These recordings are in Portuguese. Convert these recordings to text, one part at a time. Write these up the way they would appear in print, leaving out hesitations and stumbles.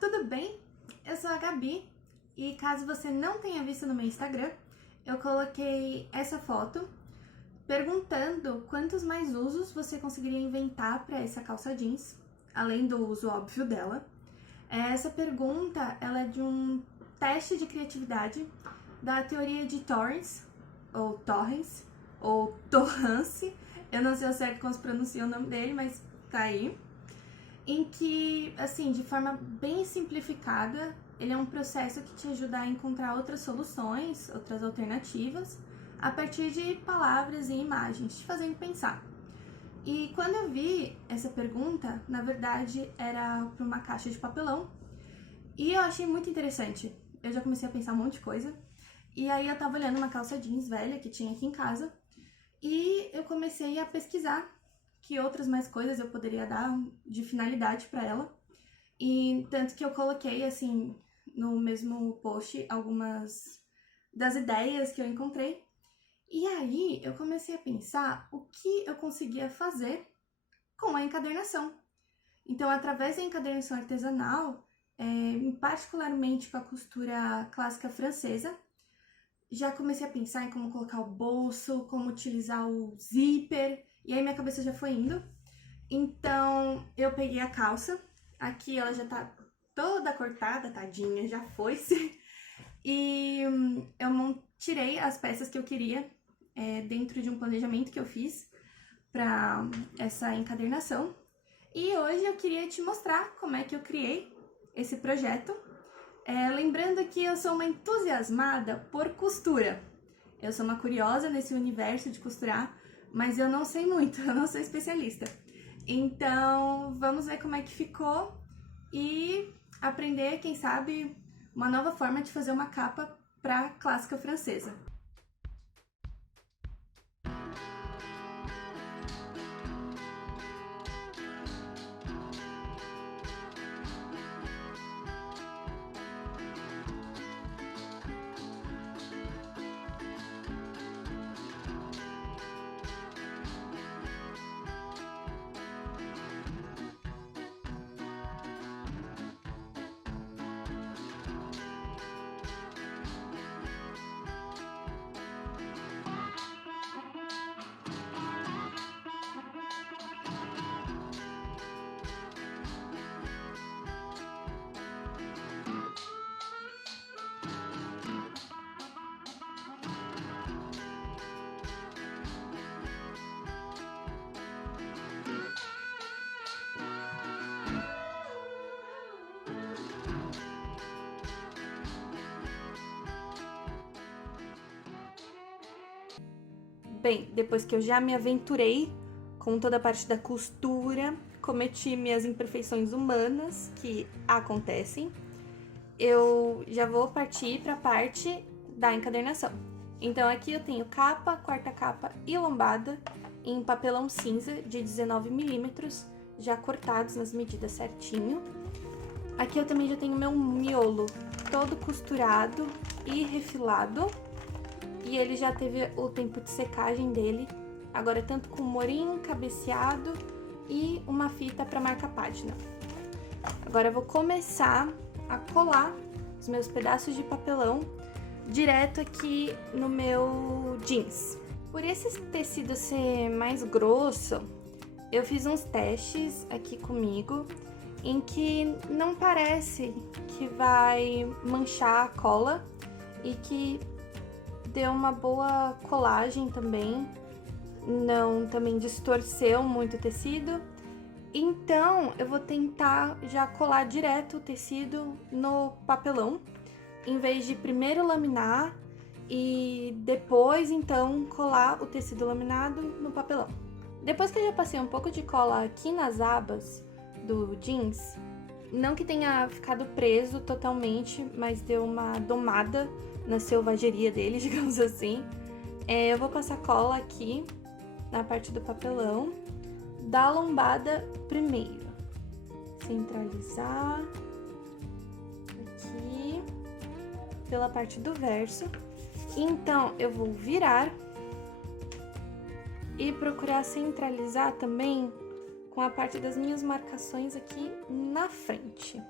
tudo bem? Eu sou a Gabi e caso você não tenha visto no meu Instagram, eu coloquei essa foto perguntando quantos mais usos você conseguiria inventar para essa calça jeans, além do uso óbvio dela. Essa pergunta ela é de um teste de criatividade da teoria de Torrance, ou Torrance, eu não sei ao certo como se pronuncia o nome dele, mas tá aí. Em que, assim, de forma bem simplificada, ele é um processo que te ajuda a encontrar outras soluções, outras alternativas, a partir de palavras e imagens, te fazendo pensar. E quando eu vi essa pergunta, na verdade era para uma caixa de papelão, e eu achei muito interessante. Eu já comecei a pensar um monte de coisa, e aí eu tava olhando uma calça jeans velha que tinha aqui em casa, e eu comecei a pesquisar que outras mais coisas eu poderia dar de finalidade para ela. E tanto que eu coloquei, assim, no mesmo post algumas das ideias que eu encontrei. E aí eu comecei a pensar o que eu conseguia fazer com a encadernação. Então, através da encadernação artesanal, particularmente com a costura clássica francesa, já comecei a pensar em como colocar o bolso, como utilizar o zíper, e aí minha cabeça já foi indo. Então, eu peguei a calça, aqui ela já tá toda cortada, tadinha, já foi-se. E eu tirei as peças que eu queria dentro de um planejamento que eu fiz para essa encadernação. E hoje eu queria te mostrar como é que eu criei esse projeto. Lembrando que eu sou uma entusiasmada por costura. Eu sou uma curiosa nesse universo de costurar, mas eu não sei muito, eu não sou especialista. Então, vamos ver como é que ficou e aprender, quem sabe, uma nova forma de fazer uma capa para clássica francesa. Bem, depois que eu já me aventurei com toda a parte da costura, cometi minhas imperfeições humanas, que acontecem, eu já vou partir para a parte da encadernação. Então aqui eu tenho capa, quarta capa e lombada em papelão cinza de 19 milímetros, já cortados nas medidas certinho. Aqui eu também já tenho meu miolo todo costurado e refilado. E ele já teve o tempo de secagem dele, agora tanto com morim, cabeceado e uma fita para marcar página. Agora eu vou começar a colar os meus pedaços de papelão direto aqui no meu jeans. Por esse tecido ser mais grosso, eu fiz uns testes aqui comigo em que não parece que vai manchar a cola e que deu uma boa colagem também, não também distorceu muito o tecido. Então, eu vou tentar já colar direto o tecido no papelão, em vez de primeiro laminar e depois, então, colar o tecido laminado no papelão. Depois que eu já passei um pouco de cola aqui nas abas do jeans, não que tenha ficado preso totalmente, mas deu uma domada na selvageria dele, digamos assim. Eu vou passar cola aqui na parte do papelão, da lombada primeiro. Centralizar aqui pela parte do verso. Então, eu vou virar e procurar centralizar também com a parte das minhas marcações aqui na frente.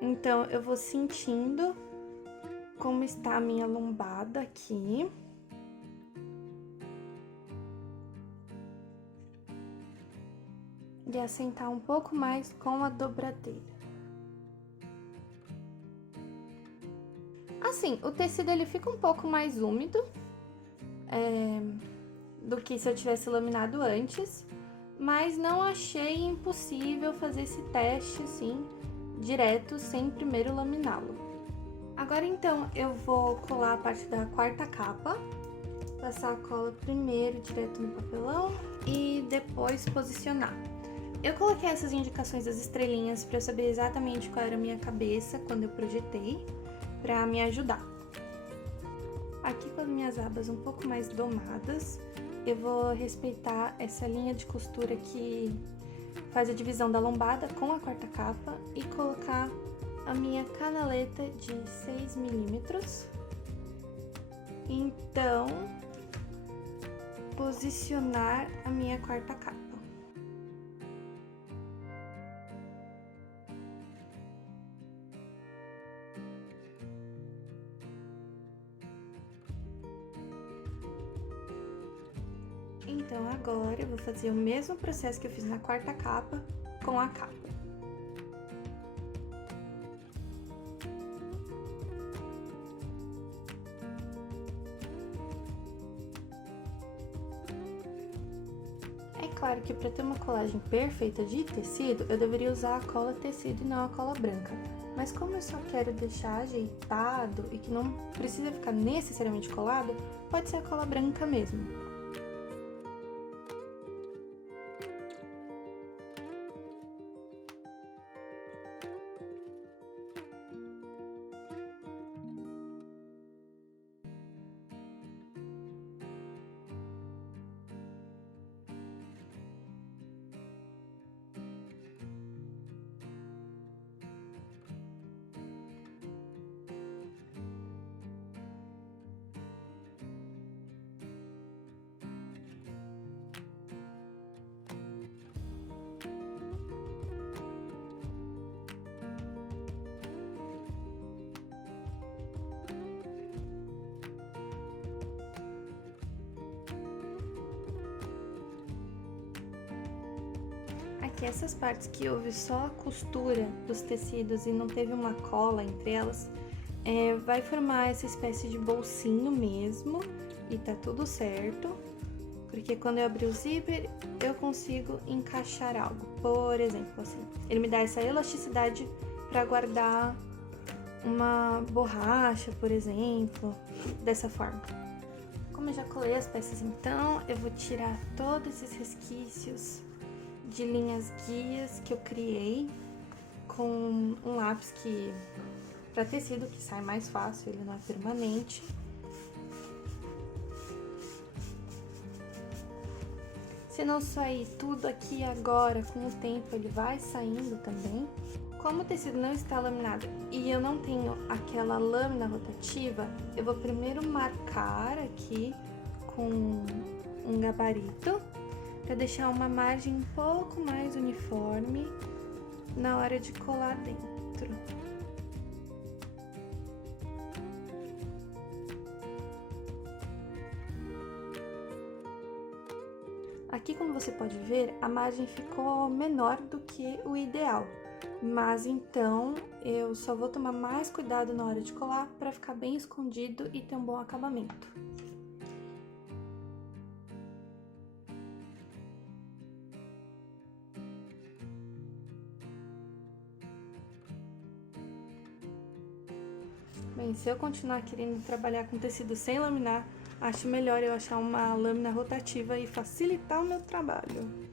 Então, eu vou sentindo como está a minha lombada aqui. E assentar um pouco mais com a dobradeira. Assim, o tecido ele fica um pouco mais úmido do que se eu tivesse laminado antes, mas não achei impossível fazer esse teste assim, direto, sem primeiro laminá-lo. Agora então eu vou colar a parte da quarta capa, passar a cola primeiro direto no papelão e depois posicionar. Eu coloquei essas indicações das estrelinhas para eu saber exatamente qual era a minha cabeça quando eu projetei, para me ajudar. Aqui com as minhas abas um pouco mais domadas, eu vou respeitar essa linha de costura que faz a divisão da lombada com a quarta capa e colocar a minha canaleta de 6 milímetros. Então, posicionar a minha quarta capa. Então, agora eu vou fazer o mesmo processo que eu fiz na quarta capa com a capa. É claro que para ter uma colagem perfeita de tecido, eu deveria usar a cola tecido e não a cola branca. Mas como eu só quero deixar ajeitado e que não precisa ficar necessariamente colado, pode ser a cola branca mesmo. Aqui essas partes que houve só a costura dos tecidos e não teve uma cola entre elas, vai formar essa espécie de bolsinho mesmo e tá tudo certo, porque quando eu abrir o zíper eu consigo encaixar algo, por exemplo, assim, ele me dá essa elasticidade para guardar uma borracha, por exemplo, dessa forma. Como eu já colei as peças então, eu vou tirar todos esses resquícios de linhas guias que eu criei com um lápis que para tecido que sai mais fácil, ele não é permanente. Se não sair tudo aqui agora, com o tempo ele vai saindo também. Como o tecido não está laminado e eu não tenho aquela lâmina rotativa, eu vou primeiro marcar aqui com um gabarito para deixar uma margem um pouco mais uniforme na hora de colar dentro. Aqui, como você pode ver, a margem ficou menor do que o ideal, mas então eu só vou tomar mais cuidado na hora de colar para ficar bem escondido e ter um bom acabamento. Bem, se eu continuar querendo trabalhar com tecido sem laminar, acho melhor eu achar uma lâmina rotativa e facilitar o meu trabalho.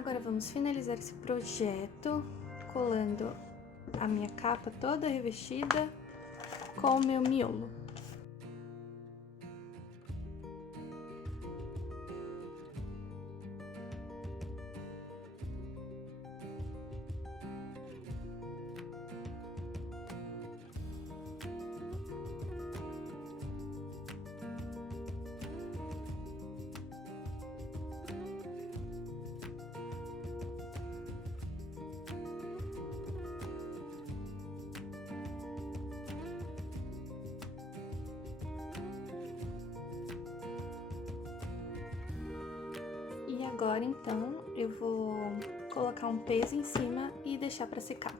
Agora vamos finalizar esse projeto colando a minha capa toda revestida com o meu miolo. E agora, então, eu vou colocar um peso em cima e deixar para secar.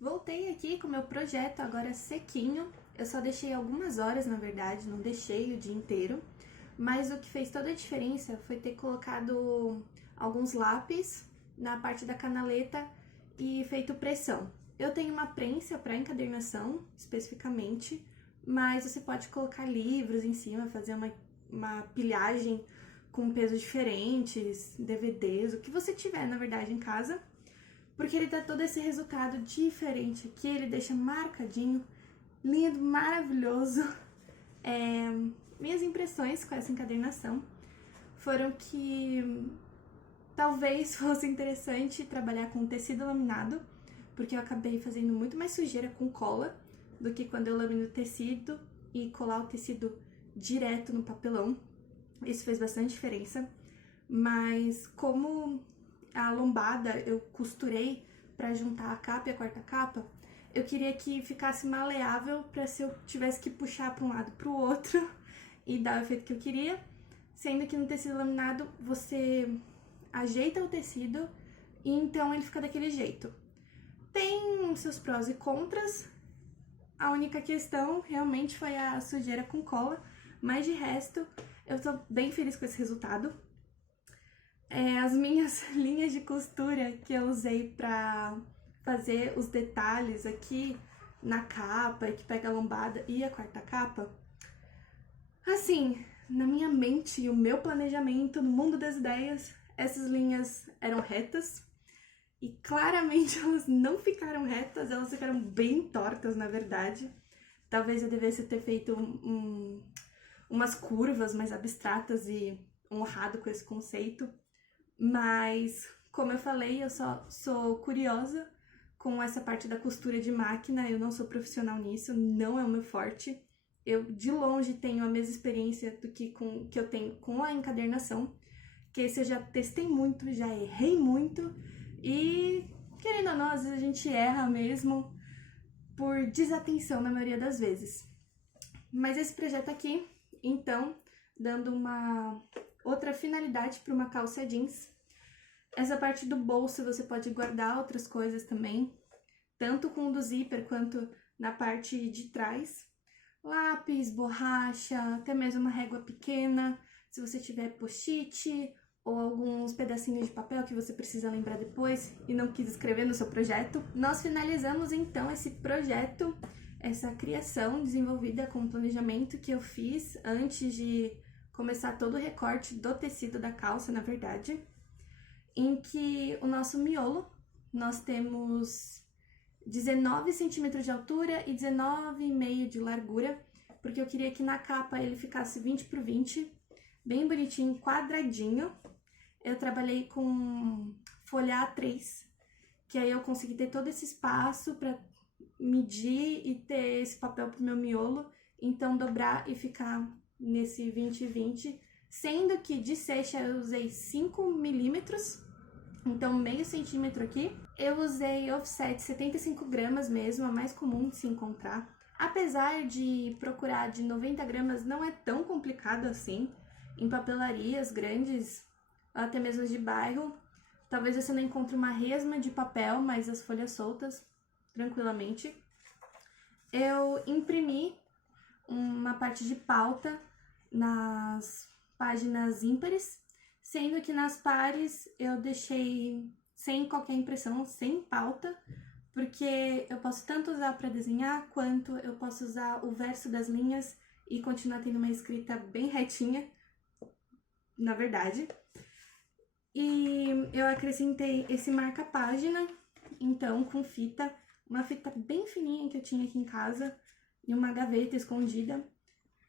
Voltei aqui com o meu projeto agora sequinho. Eu só deixei algumas horas, na verdade, não deixei o dia inteiro. Mas o que fez toda a diferença foi ter colocado alguns lápis na parte da canaleta e feito pressão. Eu tenho uma prensa para encadernação, especificamente, mas você pode colocar livros em cima, fazer uma pilhagem com pesos diferentes, DVDs, o que você tiver, na verdade, em casa, porque ele dá todo esse resultado diferente aqui, ele deixa marcadinho, lindo, maravilhoso. Minhas impressões com essa encadernação foram que talvez fosse interessante trabalhar com tecido laminado, porque eu acabei fazendo muito mais sujeira com cola do que quando eu lamino o tecido e colar o tecido direto no papelão. Isso fez bastante diferença, mas como a lombada eu costurei para juntar a capa e a quarta capa, eu queria que ficasse maleável para se eu tivesse que puxar para um lado para o outro e dar o efeito que eu queria, sendo que no tecido laminado você ajeita o tecido e então ele fica daquele jeito. Tem seus prós e contras. A única questão realmente foi a sujeira com cola, mas de resto eu tô bem feliz com esse resultado. As minhas linhas de costura que eu usei pra fazer os detalhes aqui na capa, que pega a lombada e a quarta capa, assim, na minha mente e o meu planejamento, no mundo das ideias, essas linhas eram retas. E claramente elas não ficaram retas, elas ficaram bem tortas, na verdade. Talvez eu devesse ter feito umas curvas mais abstratas e honrado com esse conceito. Mas, como eu falei, eu só sou curiosa com essa parte da costura de máquina. Eu não sou profissional nisso, não é o meu forte. Eu, de longe, tenho a mesma experiência do que eu tenho com a encadernação. Que esse eu já testei muito, já errei muito. E, querendo ou não, às vezes a gente erra mesmo por desatenção na maioria das vezes. Mas esse projeto aqui, então, dando uma outra finalidade para uma calça jeans. Essa parte do bolso você pode guardar outras coisas também, tanto com o do zíper quanto na parte de trás. Lápis, borracha, até mesmo uma régua pequena, se você tiver post-it ou alguns pedacinhos de papel que você precisa lembrar depois e não quis escrever no seu projeto. Nós finalizamos então esse projeto, essa criação desenvolvida com o planejamento que eu fiz antes de começar todo o recorte do tecido da calça, na verdade, em que o nosso miolo, nós temos 19 centímetros de altura e 19,5 de largura, porque eu queria que na capa ele ficasse 20 por 20, bem bonitinho, quadradinho. Eu trabalhei com folha A3, que aí eu consegui ter todo esse espaço para medir e ter esse papel pro meu miolo, então dobrar e ficar nesse 20-20, sendo que de cecha eu usei 5 milímetros, então meio centímetro aqui. Eu usei offset 75 gramas mesmo, a mais comum de se encontrar. Apesar de procurar de 90 gramas, não é tão complicado assim. Em papelarias grandes, até mesmo as de bairro, talvez você não encontre uma resma de papel, mas as folhas soltas, tranquilamente. Eu imprimi uma parte de pauta nas páginas ímpares, sendo que nas pares eu deixei sem qualquer impressão, sem pauta, porque eu posso tanto usar para desenhar, quanto eu posso usar o verso das linhas e continuar tendo uma escrita bem retinha, na verdade. E eu acrescentei esse marca-página, então, com fita, uma fita bem fininha que eu tinha aqui em casa, e uma gaveta escondida.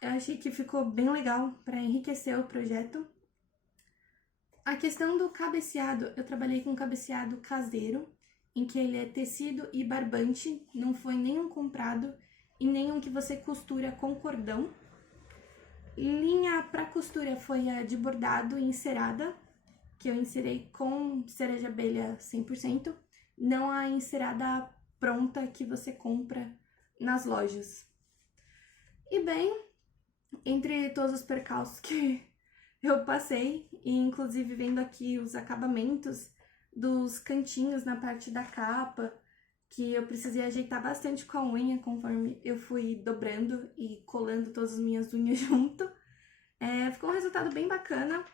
Eu achei que ficou bem legal para enriquecer o projeto. A questão do cabeceado, eu trabalhei com cabeceado caseiro, em que ele é tecido e barbante, não foi nenhum comprado e nenhum que você costura com cordão. Linha para costura foi a de bordado e encerada, que eu encerei com cera de abelha 100%, não a encerada pronta que você compra nas lojas. E bem, entre todos os percalços que eu passei, e inclusive vendo aqui os acabamentos dos cantinhos na parte da capa, que eu precisei ajeitar bastante com a unha conforme eu fui dobrando e colando todas as minhas unhas junto. Ficou um resultado bem bacana.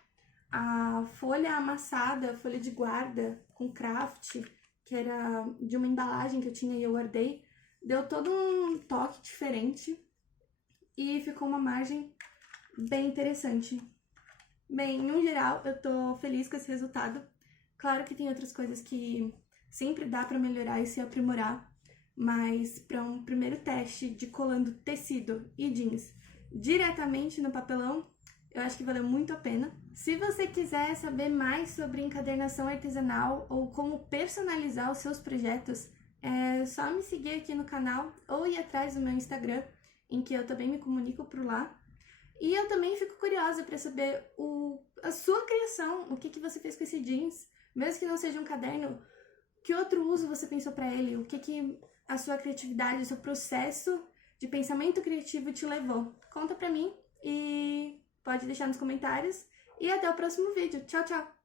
A folha amassada, folha de guarda com craft, que era de uma embalagem que eu tinha e eu guardei, deu todo um toque diferente e ficou uma margem bem interessante. Bem, no geral, eu tô feliz com esse resultado. Claro que tem outras coisas que sempre dá pra melhorar e se aprimorar, mas para um primeiro teste de colando tecido e jeans diretamente no papelão, eu acho que valeu muito a pena. Se você quiser saber mais sobre encadernação artesanal ou como personalizar os seus projetos, é só me seguir aqui no canal ou ir atrás do meu Instagram, em que eu também me comunico por lá. E eu também fico curiosa para saber a sua criação, o que você fez com esse jeans, mesmo que não seja um caderno, que outro uso você pensou para ele, o que a sua criatividade, o seu processo de pensamento criativo te levou. Conta pra mim e pode deixar nos comentários. E até o próximo vídeo. Tchau, tchau!